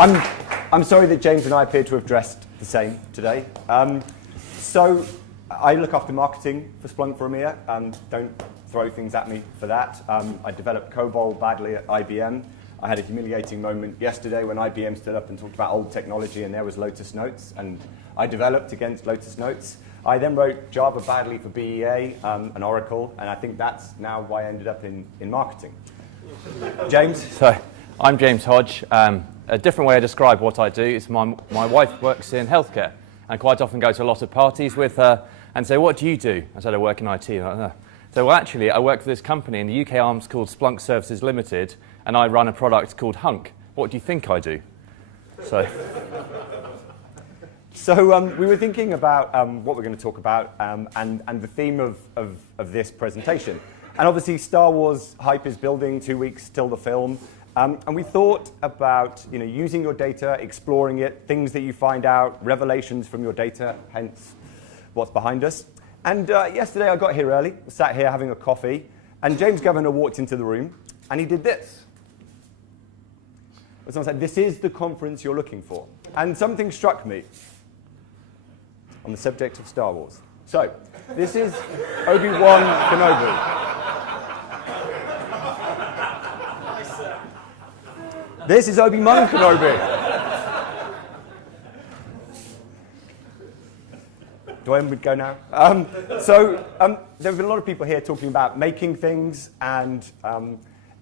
I'm sorry that James and I appear to have dressed the same today. So I look after marketing for Splunk for EMEA. Don't throw things at me for that. I developed COBOL badly at IBM. I had a humiliating moment yesterday when IBM stood up and talked about old technology and there was Lotus Notes, and I developed against Lotus Notes. I then wrote Java badly for BEA and Oracle, and I think that's now why I ended up in marketing. James? So, I'm James Hodge. A different way to describe what I do is my wife works in healthcare, and quite often go to a lot of parties with her and say, what do you do? I said, I work in IT. So well, actually, I work for this company in the UK arms called Splunk Services Limited, and I run a product called Hunk. What do you think I do? So we were thinking about what we're going to talk about and the theme of this presentation. And obviously, Star Wars hype is building, 2 weeks till the film. And we thought about using your data, exploring it, things that you find out, revelations from your data, hence what's behind us. And yesterday I got here early, sat here having a coffee, and James Governor walked into the room, and he did this. Someone said, this is the conference you're looking for. And something struck me on the subject of Star Wars. So, this is Obi-Wan Kenobi. This is Obi-Wan Kenobi. Do I go now? There have been a lot of people here talking about making things, and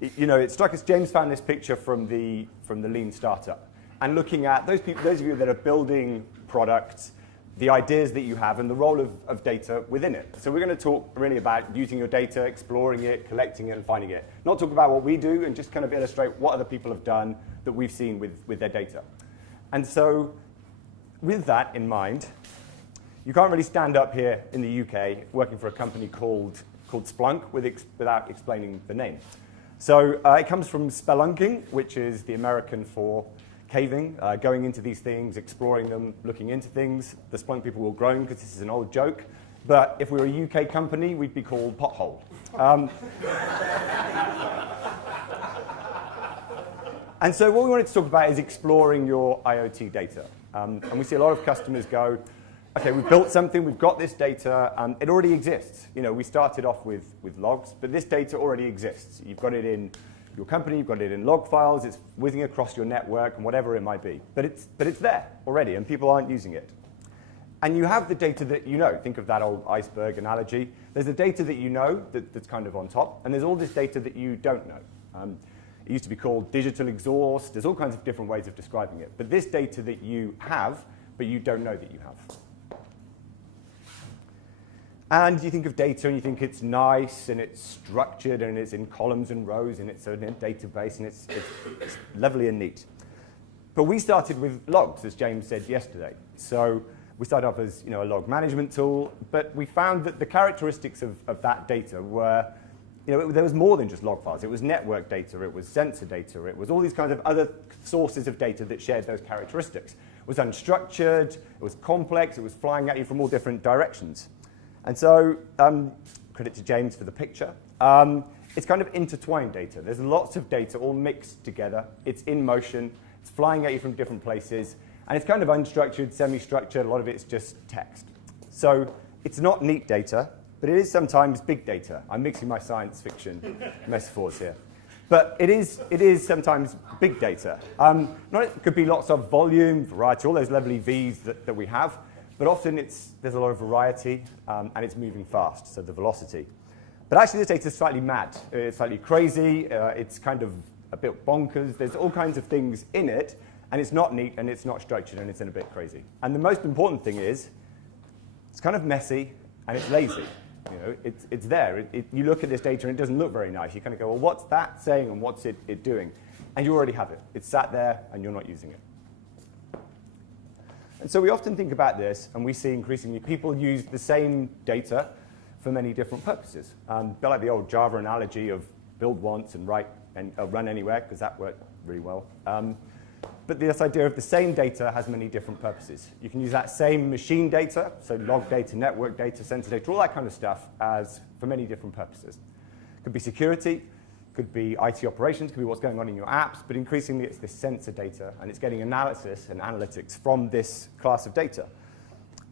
it struck us. James found this picture from the Lean Startup, and looking at those people, those of you that are building products, the ideas that you have, and the role of data within it. So we're going to talk really about using your data, exploring it, collecting it, and finding it. Not talk about what we do, and just kind of illustrate what other people have done that we've seen with their data. And so, with that in mind, you can't really stand up here in the UK working for a company called Splunk without explaining the name. So it comes from spelunking, which is the American for caving, going into these things, exploring them, looking into things. The Splunk people will groan because this is an old joke. But if we were a UK company, we'd be called Pothole. And so what we wanted to talk about is exploring your IoT data. And we see a lot of customers go, okay, we've built something, we've got this data, it already exists. We started off with logs, but this data already exists. You've got it in your company, you've got it in log files, it's whizzing across your network, and whatever it might be. But it's there already, and people aren't using it. And you have the data that you know. Think of that old iceberg analogy. There's the data that you know that's kind of on top, and there's all this data that you don't know. It used to be called digital exhaust. There's all kinds of different ways of describing it. But this data that you have, but you don't know that you have. And you think of data and you think it's nice and it's structured and it's in columns and rows and it's in a database and it's lovely and neat. But we started with logs, as James said yesterday. So we started off as a log management tool, but we found that the characteristics of that data were, there was more than just log files. It was network data, it was sensor data, it was all these kinds of other sources of data that shared those characteristics. It was unstructured, it was complex, it was flying at you from all different directions. And so, credit to James for the picture. It's kind of intertwined data. There's lots of data all mixed together. It's in motion. It's flying at you from different places. And it's kind of unstructured, semi-structured. A lot of it's just text. So it's not neat data, but it is sometimes big data. I'm mixing my science fiction metaphors here. But it is sometimes big data. It could be lots of volume, variety, all those lovely V's that we have. But often there's a lot of variety, and it's moving fast, so the velocity. But actually, this data is slightly mad. It's slightly crazy. It's kind of a bit bonkers. There's all kinds of things in it, and it's not neat, and it's not structured, and it's a bit crazy. And the most important thing is, it's kind of messy, and it's lazy. It's there. You look at this data, and it doesn't look very nice. You kind of go, well, what's that saying, and what's it doing? And you already have it. It's sat there, and you're not using it. And so we often think about this, and we see increasingly people use the same data for many different purposes. A bit like the old Java analogy of build once and run anywhere, because that worked really well. But this idea of the same data has many different purposes. You can use that same machine data, so log data, network data, sensor data, all that kind of stuff, as for many different purposes. Could be security, could be IT operations, could be what's going on in your apps, but increasingly it's this sensor data, and it's getting analysis and analytics from this class of data.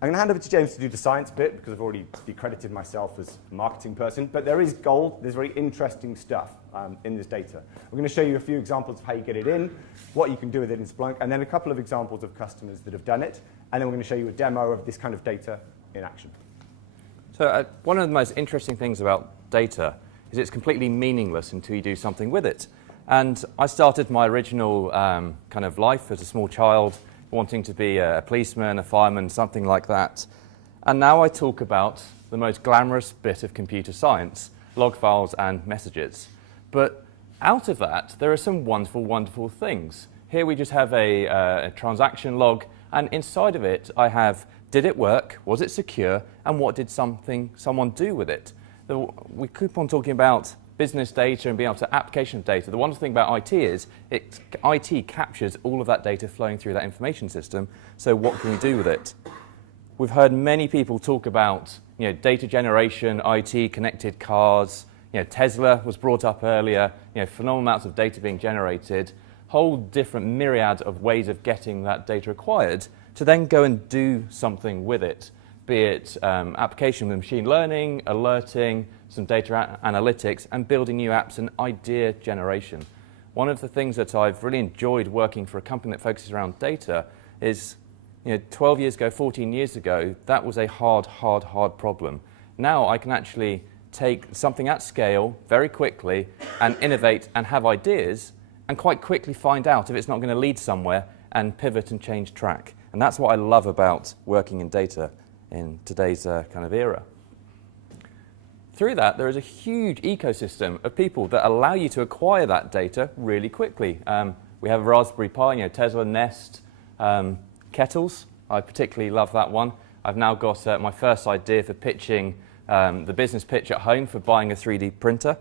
I'm going to hand over to James to do the science bit, because I've already decredited myself as a marketing person, but there is gold, there's very interesting stuff in this data. We're going to show you a few examples of how you get it in, what you can do with it in Splunk, and then a couple of examples of customers that have done it, and then we're going to show you a demo of this kind of data in action. So one of the most interesting things about data is it's completely meaningless until you do something with it. And I started my original kind of life as a small child wanting to be a policeman, a fireman, something like that. And now I talk about the most glamorous bit of computer science, log files and messages. But out of that, there are some wonderful, wonderful things. Here we just have a transaction log, and inside of it I have, did it work, was it secure, and what did someone do with it? We keep on talking about business data and being able to application of data. The wonderful thing about IT is IT captures all of that data flowing through that information system, so what can we do with it? We've heard many people talk about data generation, IT, connected cars. Tesla was brought up earlier, phenomenal amounts of data being generated, whole different myriad of ways of getting that data acquired to then go and do something with it, be it application with machine learning, alerting, some data analytics, and building new apps and idea generation. One of the things that I've really enjoyed working for a company that focuses around data is 12 years ago, 14 years ago, that was a hard problem. Now I can actually take something at scale very quickly and innovate and have ideas and quite quickly find out if it's not going to lead somewhere and pivot and change track. And that's what I love about working in data in today's kind of era. Through that, there is a huge ecosystem of people that allow you to acquire that data really quickly. We have a Raspberry Pi, Tesla Nest, kettles. I particularly love that one. I've now got my first idea for pitching the business pitch at home for buying a 3D printer.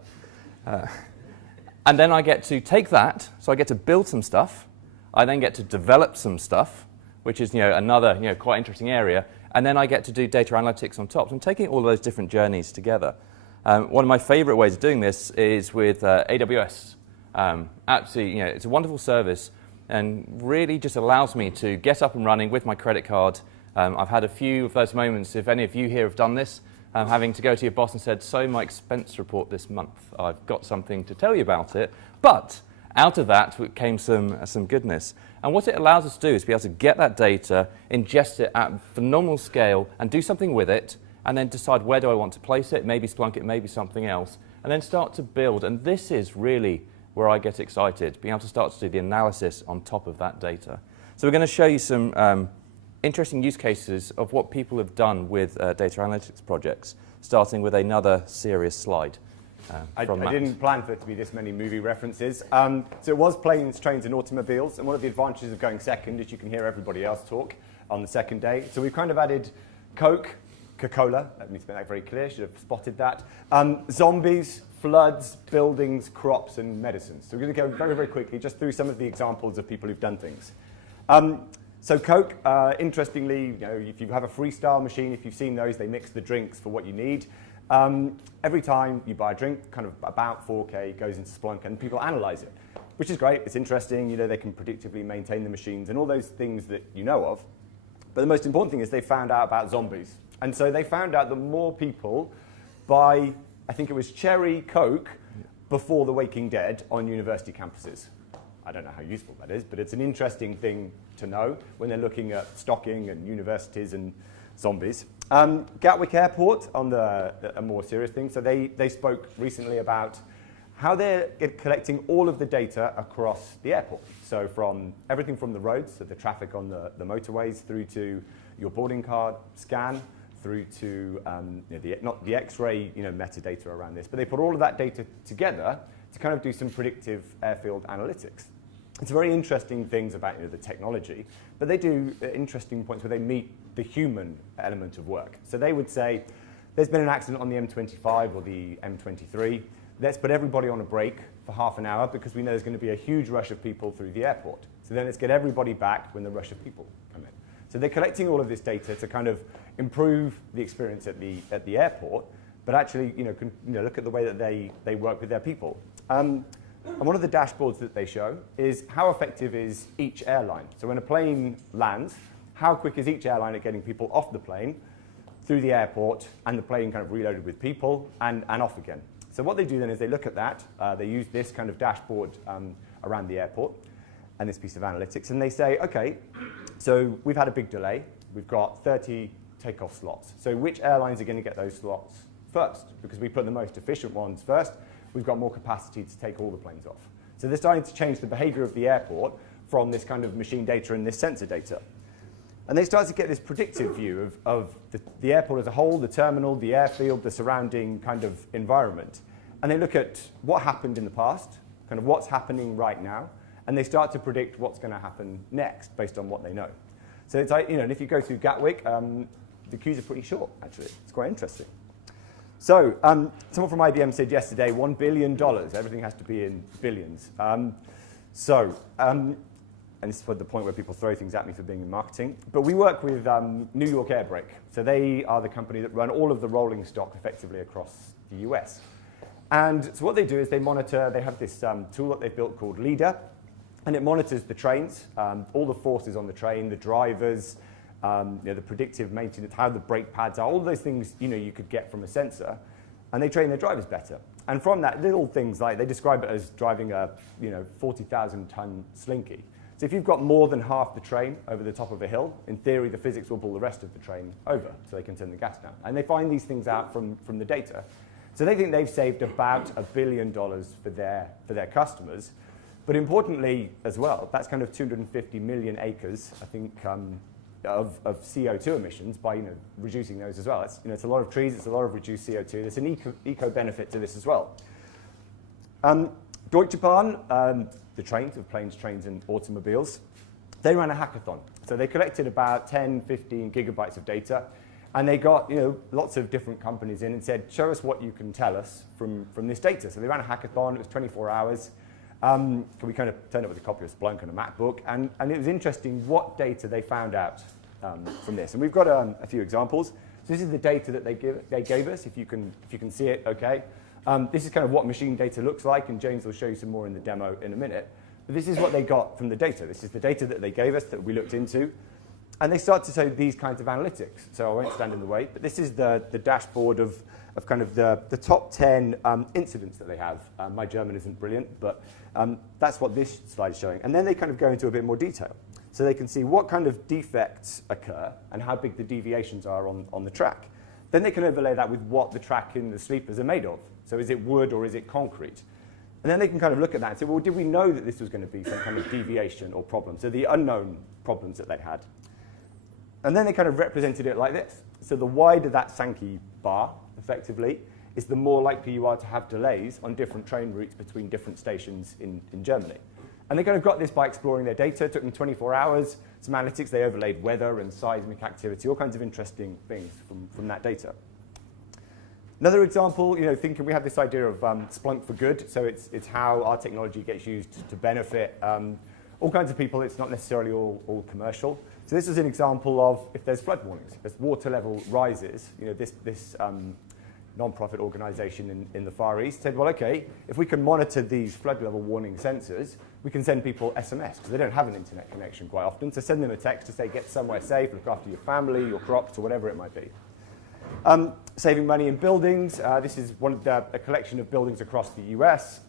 And then I get to take that, so I get to build some stuff. I then get to develop some stuff, which is another quite interesting area. And then I get to do data analytics on top. So I'm taking all of those different journeys together. One of my favorite ways of doing this is with AWS. Absolutely, it's a wonderful service and really just allows me to get up and running with my credit card. I've had a few of those moments, if any of you here have done this, having to go to your boss and said, so my expense report this month, I've got something to tell you about it. But out of that came some goodness. And what it allows us to do is be able to get that data, ingest it at phenomenal scale, and do something with it, and then decide where do I want to place it, maybe Splunk it, maybe something else, and then start to build. And this is really where I get excited, being able to start to do the analysis on top of that data. So we're going to show you some interesting use cases of what people have done with data analytics projects, starting with another serious slide. I didn't plan for it to be this many movie references. So it was planes, trains, and automobiles. And one of the advantages of going second is you can hear everybody else talk on the second day. So we've kind of added Coca-Cola. Let me make that very clear. Should have spotted that. Zombies, floods, buildings, crops, and medicines. So we're going to go very, very quickly just through some of the examples of people who've done things. So Coke, interestingly, if you have a freestyle machine, if you've seen those, they mix the drinks for what you need. Every time you buy a drink, kind of about 4K goes into Splunk and people analyze it, which is great. It's interesting. They can predictably maintain the machines and all those things that you know of. But the most important thing is they found out about zombies. And so they found out that more people buy, I think it was cherry Coke before The Waking Dead on university campuses. I don't know how useful that is, but it's an interesting thing to know when they're looking at stocking and universities and zombies. Gatwick Airport, on a more serious thing, so they spoke recently about how they're collecting all of the data across the airport. So from everything from the roads, so the traffic on the motorways, through to your boarding card scan, through to not the X-ray metadata around this, but they put all of that data together to kind of do some predictive airfield analytics. It's very interesting things about the technology, but they do interesting points where they meet the human element of work. So they would say, there's been an accident on the M25 or the M23. Let's put everybody on a break for half an hour because we know there's going to be a huge rush of people through the airport. So then let's get everybody back when the rush of people come in. So they're collecting all of this data to kind of improve the experience at the airport, but actually can look at the way that they work with their people. And one of the dashboards that they show is how effective is each airline. So when a plane lands, how quick is each airline at getting people off the plane, through the airport, and the plane kind of reloaded with people, and off again. So what they do then is they look at that. They use this kind of dashboard around the airport and this piece of analytics, and they say, OK, so we've had a big delay. We've got 30 takeoff slots. So which airlines are going to get those slots first? Because we put the most efficient ones first. We've got more capacity to take all the planes off. So they're starting to change the behavior of the airport from this kind of machine data and this sensor data. And they start to get this predictive view of the airport as a whole, the terminal, the airfield, the surrounding kind of environment. And they look at what happened in the past, kind of what's happening right now, and they start to predict what's going to happen next based on what they know. So it's like, and if you go through Gatwick, the queues are pretty short, actually. It's quite interesting. So someone from IBM said yesterday, $1 billion. Everything has to be in billions. And this is for the point where people throw things at me for being in marketing. But we work with New York Airbrake. So they are the company that run all of the rolling stock effectively across the US. And so what they do is they monitor, they have this tool that they've built called Leader, and it monitors the trains, all the forces on the train, the drivers, the predictive maintenance, how the brake pads are, all those things you could get from a sensor, and they train their drivers better. And from that, little things like, they describe it as driving a 40,000-ton slinky. So if you've got more than half the train over the top of a hill, in theory, the physics will pull the rest of the train over so they can turn the gas down. And they find these things out from the data. So they think they've saved about $1 billion for their customers. But importantly as well, that's kind of 250 million acres, I think, of CO2 emissions by reducing those as well. It's a lot of trees, it's a lot of reduced CO2. There's an eco benefit to this as well. Deutschebahn, the trains, of planes, trains, and automobiles, they ran a hackathon. So they collected about 10, 15 gigabytes of data, and they got lots of different companies in and said, show us what you can tell us from this data. So they ran a hackathon. It was 24 hours. We kind of turned up with a copy of Splunk and a MacBook, and it was interesting what data they found out from this. And we've got a few examples. So this is the data that they gave us. If you can see it, okay. This is kind of what machine data looks like, and James will show you some more in the demo in a minute. But this is what they got from the data. This is the data that they gave us that we looked into. And they start to show these kinds of analytics. So I won't stand in the way, but this is the dashboard of kind of the top 10 incidents that they have. My German isn't brilliant, but that's what this slide is showing. And then they kind of go into a bit more detail. So they can see what kind of defects occur and how big the deviations are on the track. Then they can overlay that with what the track and the sleepers are made of. So is it wood or is it concrete? And then they can kind of look at that and say, well, did we know that this was going to be some kind of deviation or problem? So the unknown problems that they had. And then they kind of represented it like this. So the wider that Sankey bar, effectively, is the more likely you are to have delays on different train routes between different stations in Germany. And they kind of got this by exploring their data. It took them 24 hours. Some analytics, they overlaid weather and seismic activity, all kinds of interesting things from that data. Another example, thinking we have this idea of Splunk for good. So it's how our technology gets used to benefit all kinds of people. It's not necessarily all commercial. So this is an example of if there's flood warnings, if water level rises, this non-profit organization in the Far East said, well, okay, if we can monitor these flood level warning sensors, we can send people SMS, because they don't have an internet connection quite often. So send them a text to say, get somewhere safe, look after your family, your crops, or whatever it might be. Saving money in buildings. This is a collection of buildings across the US.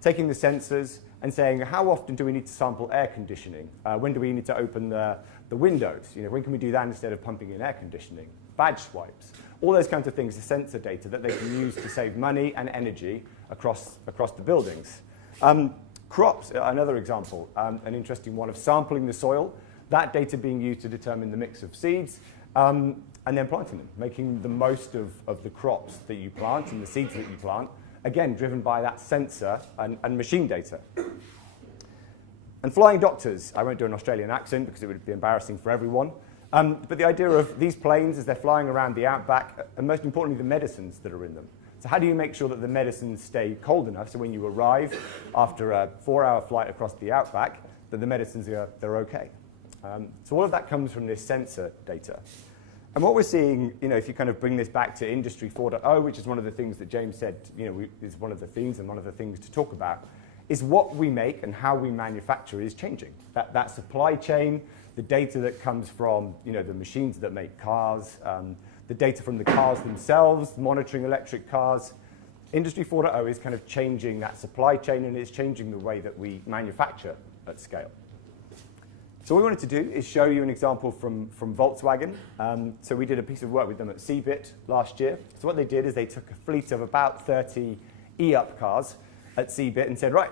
Taking the sensors and saying, how often do we need to sample air conditioning? When do we need to open the windows? When can we do that instead of pumping in air conditioning? Badge swipes. All those kinds of things are sensor data that they can use to save money and energy across the buildings. Crops, another example, an interesting one of sampling the soil, that data being used to determine the mix of seeds, and then planting them, making the most of the crops that you plant and the seeds that you plant, again, driven by that sensor and machine data. And flying doctors, I won't do an Australian accent because it would be embarrassing for everyone, but the idea of these planes as they're flying around the outback, and most importantly, the medicines that are in them. So how do you make sure that the medicines stay cold enough so when you arrive after a 4-hour flight across the outback, that the medicines they're okay? So all of that comes from this sensor data. And what we're seeing, if you kind of bring this back to Industry 4.0, which is one of the things that James said, is one of the themes and one of the things to talk about, is what we make and how we manufacture is changing. That supply chain, the data that comes from, the machines that make cars, the data from the cars themselves, monitoring electric cars. Industry 4.0 is kind of changing that supply chain, and it's changing the way that we manufacture at scale. So what we wanted to do is show you an example from Volkswagen. So we did a piece of work with them at CeBIT last year. So what they did is they took a fleet of about 30 e-up cars at CeBIT and said, right,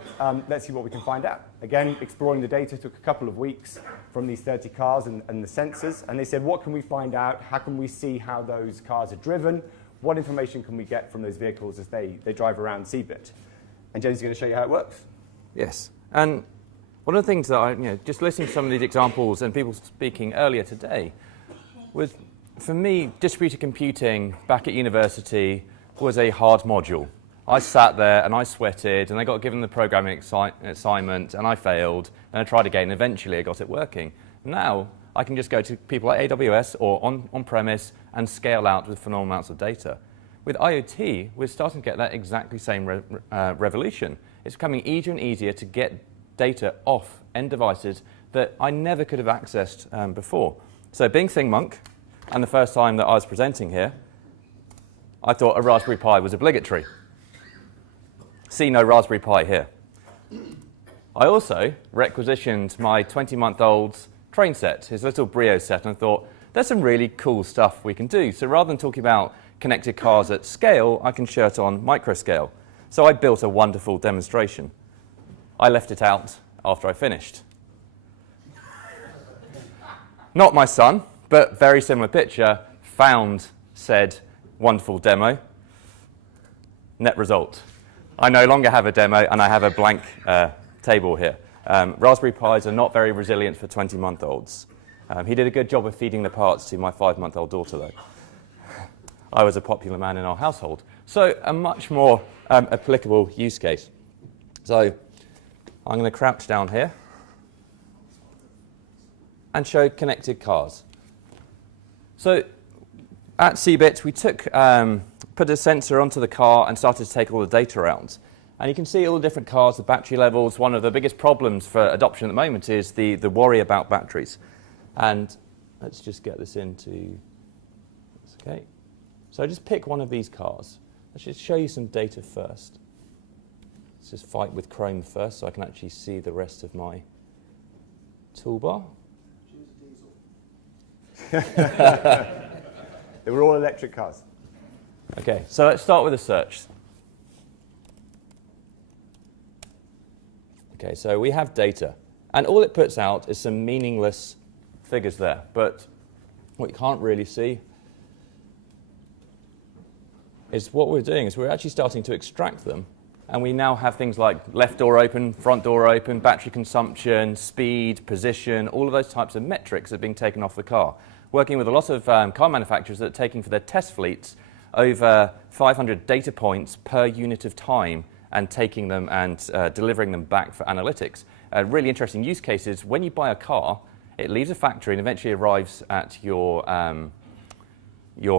let's see what we can find out. Again, exploring the data took a couple of weeks from these 30 cars and the sensors. And they said, what can we find out? How can we see how those cars are driven? What information can we get from those vehicles as they drive around CeBIT? And James is going to show you how it works. Yes. And one of the things that just listening to some of these examples and people speaking earlier today was, for me, distributed computing back at university was a hard module. I sat there and I sweated and I got given the programming assignment and I failed and I tried again and eventually I got it working. Now I can just go to people like AWS or on-premise and scale out with phenomenal amounts of data. With IoT, we're starting to get that exactly same revolution. It's becoming easier and easier to get data off end devices that I never could have accessed before. So being ThingMonk, and the first time that I was presenting here, I thought a Raspberry Pi was obligatory. See no Raspberry Pi here. I also requisitioned my 20-month-old's train set, his little Brio set, and I thought, there's some really cool stuff we can do. So rather than talking about connected cars at scale, I can show it on micro scale. So I built a wonderful demonstration. I left it out after I finished. Not my son, but very similar picture, found said wonderful demo. Net result. I no longer have a demo and I have a blank table here. Raspberry Pis are not very resilient for 20-month-olds. He did a good job of feeding the parts to my 5-month-old daughter, though. I was a popular man in our household. So a much more applicable use case. So I'm going to crouch down here and show connected cars. So at CeBIT, we put a sensor onto the car and started to take all the data around. And you can see all the different cars, the battery levels. One of the biggest problems for adoption at the moment is the worry about batteries. And let's just get this into, okay. So just pick one of these cars. Let's just show you some data first. Let's just fight with Chrome first so I can actually see the rest of my toolbar. They were all electric cars. Okay, so let's start with a search. Okay, so we have data, and all it puts out is some meaningless figures there, but what you can't really see is what we're doing is we're actually starting to extract them, and we now have things like left door open, front door open, battery consumption, speed, position, all of those types of metrics are being taken off the car. Working with a lot of car manufacturers that are taking for their test fleets over 500 data points per unit of time and taking them and delivering them back for analytics. Really interesting use cases. When you buy a car, it leaves a factory and eventually arrives at your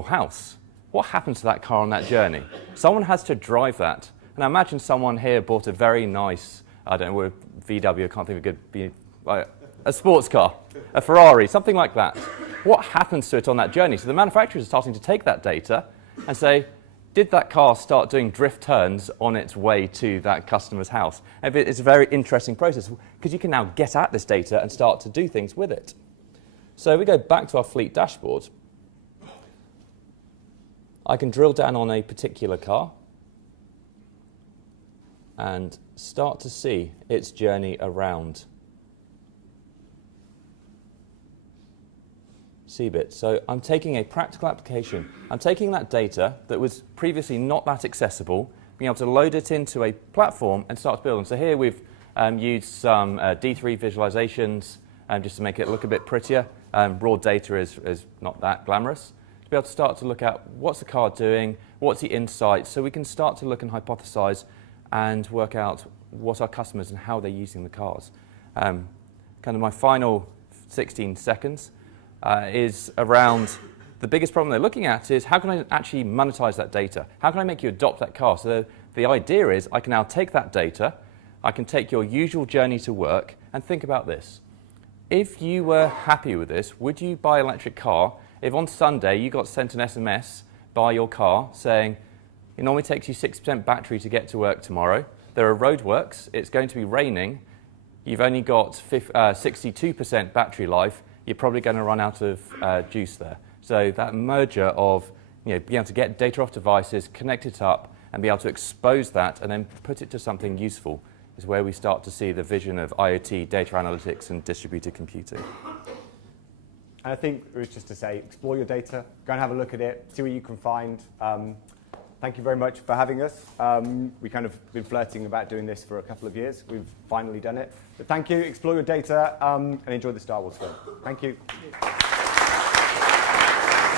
house. What happens to that car on that journey? Someone has to drive that. And I imagine someone here bought a very nice, I don't know, VW, I can't think of a good, a sports car, a Ferrari, something like that. What happens to it on that journey? So the manufacturers are starting to take that data and say, did that car start doing drift turns on its way to that customer's house? And it's a very interesting process because you can now get at this data and start to do things with it. So we go back to our fleet dashboard. I can drill down on a particular car and start to see its journey around CeBIT. So I'm taking a practical application. I'm taking that data that was previously not that accessible, being able to load it into a platform and start to build. And so here we've used some D3 visualizations just to make it look a bit prettier. Raw data is not that glamorous. To be able to start to look at what's the car doing, what's the insights, so we can start to look and hypothesize and work out what our customers and how they're using the cars. Kind of my final 16 seconds is around the biggest problem they're looking at is how can I actually monetize that data? How can I make you adopt that car? So the idea is I can now take that data, I can take your usual journey to work, and think about this. If you were happy with this, would you buy an electric car if on Sunday you got sent an SMS by your car saying, it normally takes you 6% battery to get to work tomorrow, there are roadworks, it's going to be raining, you've only got 62% battery life, you're probably going to run out of juice there. So that merger of being able to get data off devices, connect it up, and be able to expose that and then put it to something useful is where we start to see the vision of IoT, data analytics, and distributed computing. And I think it was just to say, explore your data, go and have a look at it, see what you can find. Thank you very much for having us. We kind of been flirting about doing this for a couple of years. We've finally done it. But thank you, explore your data, and enjoy the Star Wars film. Thank you.